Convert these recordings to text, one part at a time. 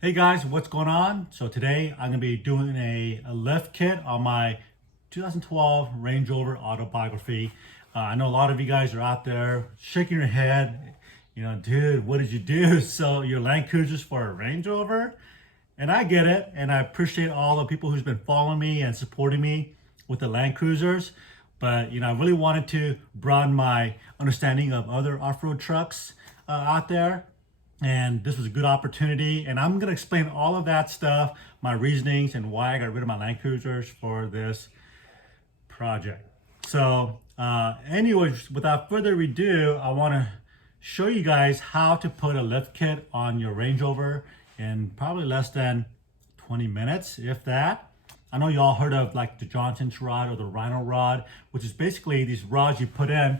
Hey guys, what's going on? So today I'm going to be doing a lift kit on my 2012 Range Rover autobiography. I know a lot of you guys are out there shaking your head, dude, what did you do? So your Land Cruisers for a Range Rover? And I get it, and I appreciate all the people who's been following me and supporting me with the Land Cruisers. But I really wanted to broaden my understanding of other off-road trucks out there, and this was a good opportunity, and I'm going to explain all of that stuff, my reasonings, and why I got rid of my Land Cruisers for this project. So anyways, without further ado, I want to show you guys how to put a lift kit on your Range Rover in probably less than 20 minutes, if that. I know you all heard of like the Johnson's rod or the Rhino rod, which is basically these rods you put in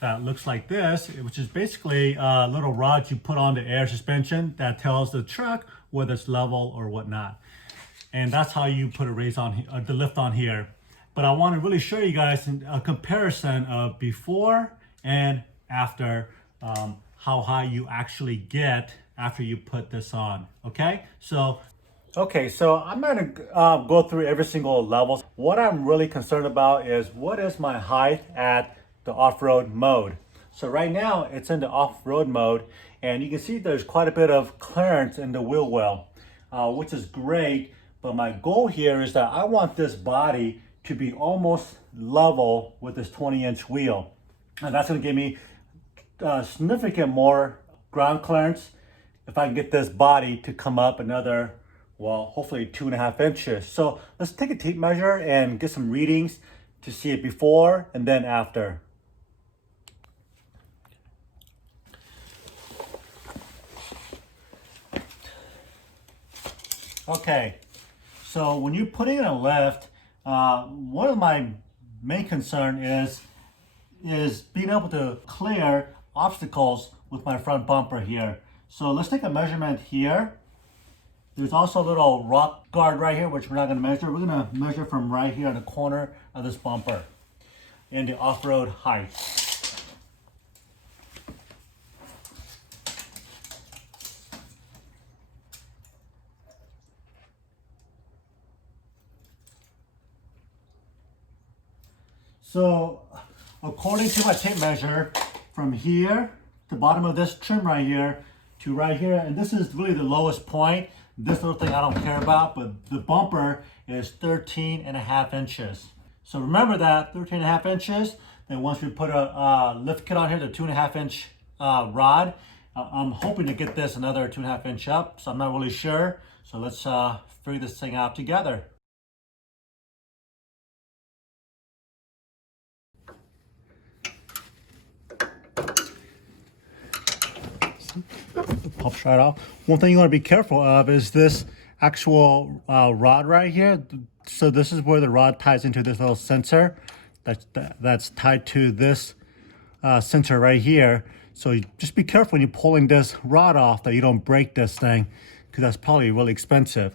that looks like this, which is basically a little rod you put on the air suspension that tells the truck whether it's level or whatnot. And that's how you put a raise on the lift on here. But I want to really show you guys a comparison of before and after, how high you actually get after you put this on. Okay, so I'm going to go through every single level. What I'm really concerned about is what is my height at the off-road mode. So right now it's in the off-road mode, and you can see there's quite a bit of clearance in the wheel well, which is great. But my goal here is that I want this body to be almost level with this 20-inch wheel. And that's going to give me significant more ground clearance if I can get this body to come up another, well, hopefully 2.5 inches. So let's take a tape measure and get some readings to see it before and then after. Okay, so when you're putting in a lift, one of my main concern is being able to clear obstacles with my front bumper here. So let's take a measurement here. There's also a little rock guard right here, which we're not going to measure. We're going to measure from right here in the corner of this bumper in the off-road height. So according to my tape measure, from here, the bottom of this trim right here to right here, and this is really the lowest point. This little thing I don't care about, but the bumper is 13.5 inches. So remember that, 13.5 inches. Then once we put a lift kit on here, the 2.5 inch rod, I'm hoping to get this another 2.5 inch up, so I'm not really sure. So let's figure this thing out together. Pops right off. One thing you want to be careful of is this actual rod right here. So this is where the rod ties into this little sensor that's tied to this sensor right here. So you just be careful when you're pulling this rod off that you don't break this thing, because that's probably really expensive.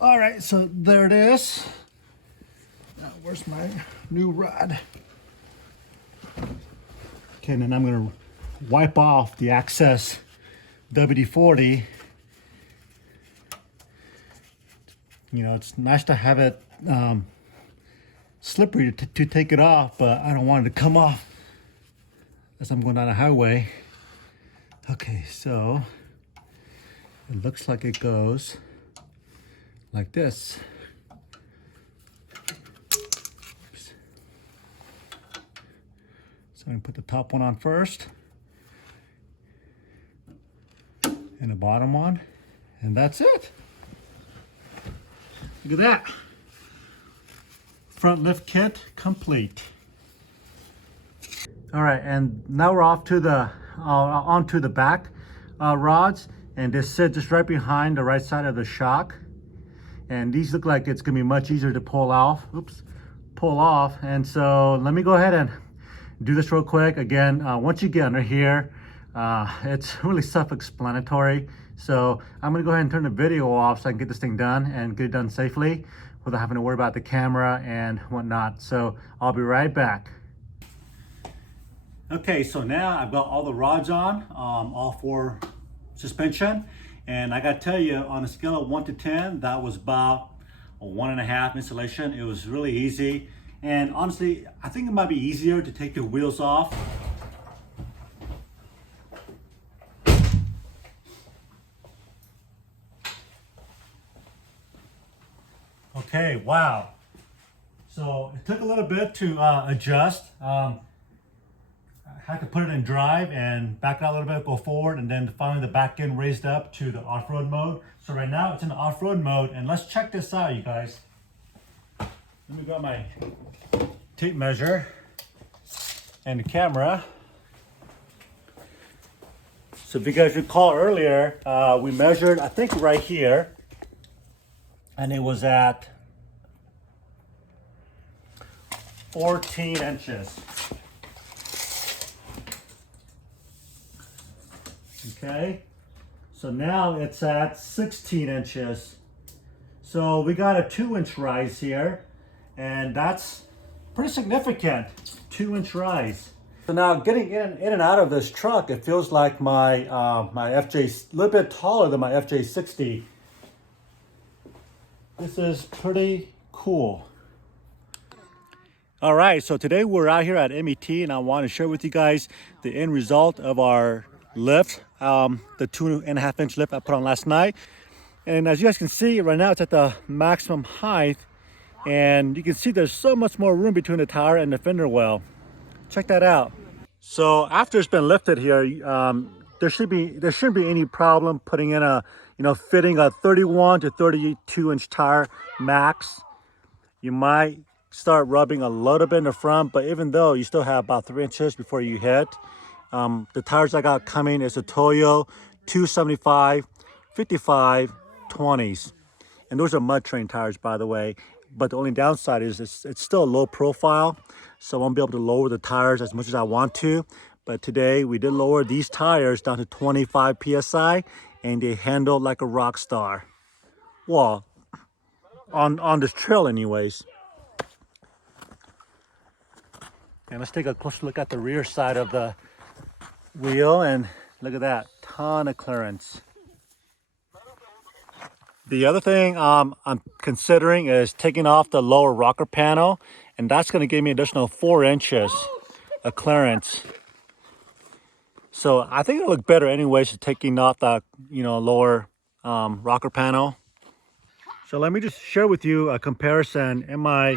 All right, so there it is. Now, where's my new rod? Okay, and then I'm gonna wipe off the excess WD-40. It's nice to have it slippery to take it off, but I don't want it to come off as I'm going down the highway. Okay, so it looks like it goes like this. Oops. So I'm gonna put the top one on first and the bottom one, and that's it. Look at that. Front lift kit complete. All right, and now we're off to the onto the back rods, and they sit just right behind the right side of the shock. And these look like it's gonna be much easier to pull off. Oops, pull off. And so let me go ahead and do this real quick. Again, once you get under here, it's really self-explanatory. So I'm gonna go ahead and turn the video off so I can get this thing done and get it done safely without having to worry about the camera and whatnot. So I'll be right back. Okay, so now I've got all the rods on, all four suspension. And I gotta tell you, on a scale of 1 to 10, that was about a 1.5 installation. It was really easy. And honestly, I think it might be easier to take the wheels off. Okay, wow. So it took a little bit to adjust. I had to put it in drive and back it out a little bit, go forward, and then finally the back end raised up to the off-road mode. So right now it's in the off-road mode, and let's check this out, you guys. Let me grab my tape measure and the camera. So if you guys recall earlier, we measured, I think right here, and it was at 14 inches. Okay, so now it's at 16 inches. So we got a 2-inch rise here, and that's pretty significant, 2-inch rise. So now getting in and out of this truck, it feels like my my FJ, a little bit taller than my FJ60. This is pretty cool. All right, so today we're out here at MET, and I want to share with you guys the end result of our lift, the 2.5-inch lift I put on last night. And as you guys can see, right now it's at the maximum height, and you can see there's so much more room between the tire and the fender well. Check that out. So after it's been lifted here, there shouldn't be any problem putting in fitting a 31 to 32 inch tire max. You might start rubbing a little bit in the front, but even though you still have about 3 inches before you hit. The tires I got coming is a Toyo 275 55 20s, and those are mud train tires, by the way. But the only downside is it's still a low profile, so I won't be able to lower the tires as much as I want to. But today we did lower these tires down to 25 psi, and they handle like a rock star. Well, on this trail anyways. And let's take a closer look at the rear side of the wheel, and look at that, ton of clearance. The other thing I'm considering is taking off the lower rocker panel, and that's going to give me additional 4 inches of clearance. So I think it'll look better anyways, taking off the lower rocker panel. So let me just share with you a comparison. In my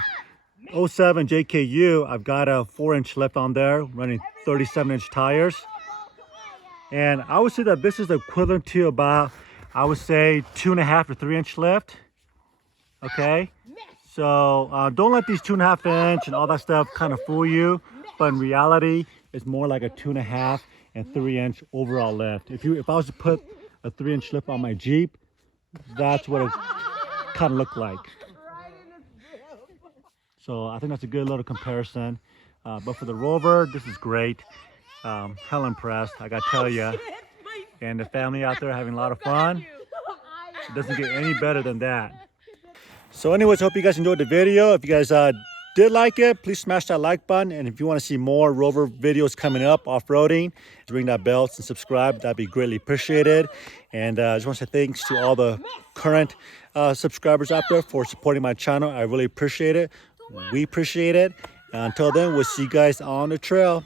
07 JKU, I've got a 4-inch lift on there, running 37-inch tires. And I would say that this is equivalent to about, I would say, 2.5 to 3-inch lift. Okay, so don't let these 2.5-inch and all that stuff kind of fool you. But in reality, it's more like a 2.5 and 3-inch overall lift. If I was to put a 3-inch lift on my Jeep, that's what it kind of looked like. So I think that's a good little comparison. But for the Rover, this is great. Hell impressed, I gotta tell you. And the family out there having a lot of fun. It doesn't get any better than that. So anyways, hope you guys enjoyed the video. If you guys did like it, please smash that like button. And if you want to see more Rover videos coming up off-roading, ring that bell and subscribe. That'd be greatly appreciated. And I just want to say thanks to all the current subscribers out there for supporting my channel. I really appreciate it. We appreciate it. Until then, we'll see you guys on the trail.